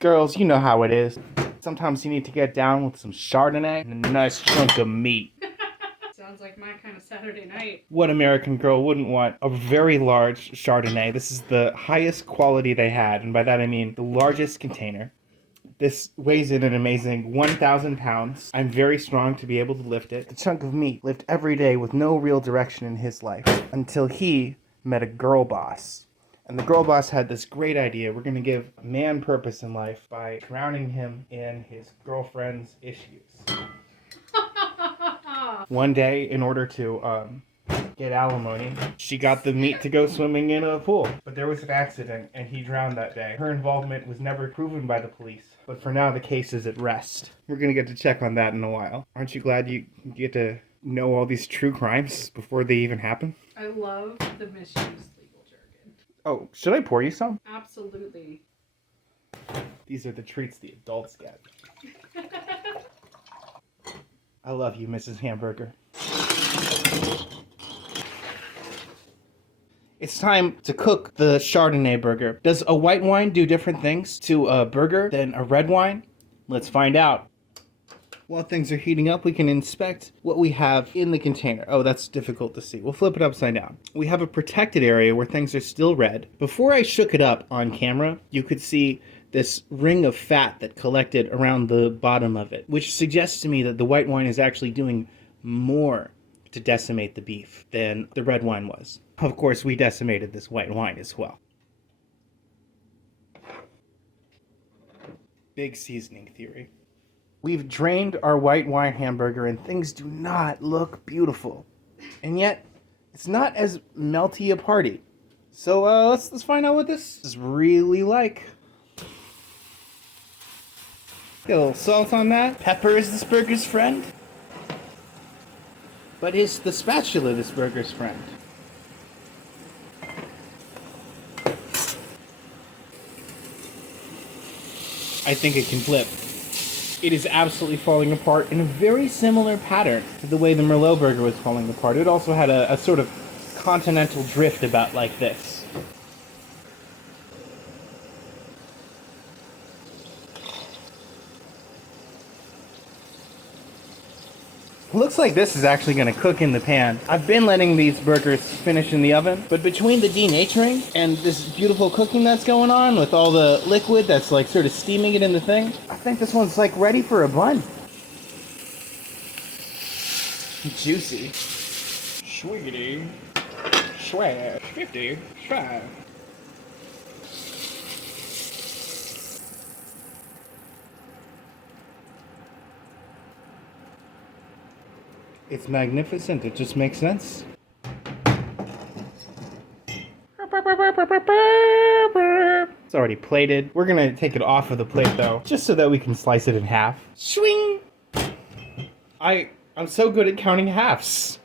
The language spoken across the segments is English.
Girls, you know how it is. Sometimes you need to get down with some Chardonnay and a nice chunk of meat. Sounds like my kind of Saturday night. What American girl wouldn't want a very large Chardonnay? This is the highest quality they had, and by that I mean the largest container. This weighs in an amazing 1,000 pounds. I'm very strong to be able to lift it. A chunk of meat lived every day with no real direction in his life until he met a girl boss. And the girl boss had this great idea. We're going to give a man purpose in life by drowning him in his girlfriend's issues. One day, in order to get alimony, she got the meat to go swimming in a pool. But there was an accident, and he drowned that day. Her involvement was never proven by the police. But for now, the case is at rest. We're going to get to check on that in a while. Aren't you glad you get to know all these true crimes before they even happen? I love the misused legal jargon. Oh, should I pour you some? Absolutely. These are the treats the adults get. I love you, Mrs. Hamburger. It's time to cook the Chardonnay burger. Does a white wine do different things to a burger than a red wine? Let's find out. While things are heating up, we can inspect what we have in the container. Oh, that's difficult to see. We'll flip it upside down. We have a protected area where things are still red. Before I shook it up on camera, you could see this ring of fat that collected around the bottom of it, which suggests to me that the white wine is actually doing more to decimate the beef than the red wine was. Of course, we decimated this white wine as well. Big seasoning theory. We've drained our white wine hamburger and things do not look beautiful. And yet, it's not as melty a party. So let's find out what this is really like. Get a little salt on that. Pepper is this burger's friend. But is the spatula this burger's friend? I think it can flip. It is absolutely falling apart in a very similar pattern to the way the merlot burger was falling apart. It also had a sort of continental drift about like this. Looks like this is actually going to cook in the pan. I've been letting these burgers finish in the oven, but between the denaturing and this beautiful cooking that's going on with all the liquid that's like sort of steaming it in the thing, I think this one's like ready for a bun. Juicy. Swiggity. Swag. 50. Try. It's magnificent. It just makes sense. It's already plated. We're gonna take it off of the plate though, just so that we can slice it in half. Swing! I'm so good at counting halves.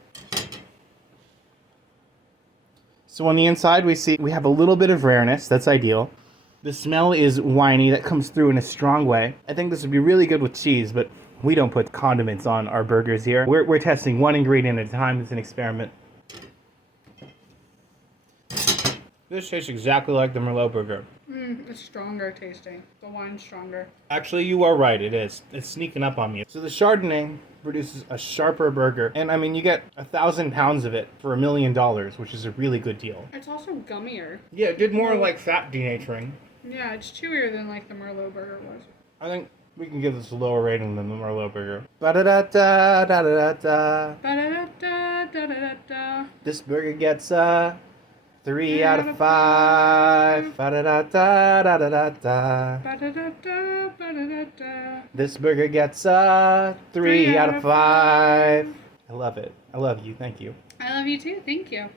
So on the inside we have a little bit of rareness. That's ideal. The smell is winey. That comes through in a strong way. I think this would be really good with cheese, but we don't put condiments on our burgers here. We're testing one ingredient at a time. It's an experiment. This tastes exactly like the merlot burger. It's stronger tasting. The wine's stronger. Actually, you are right. It is. It's sneaking up on me. So the Chardonnay produces a sharper burger. And I mean, you get 1,000 pounds of it for $1 million, which is a really good deal. It's also gummier. Yeah, it did more like fat denaturing. Yeah, it's chewier than like the merlot burger was. I think we can give this a lower rating than the merlot burger. Ba-da-da-da, da-da-da-da. Ba-da-da-da-da-da-da. This burger gets 3 out of 5. Ba-da-da-da, da-da-da-da. Ba-da-da-da, ba-da-da-da. This burger gets 3 out of 5. I love it. I love you. Thank you. I love you too. Thank you.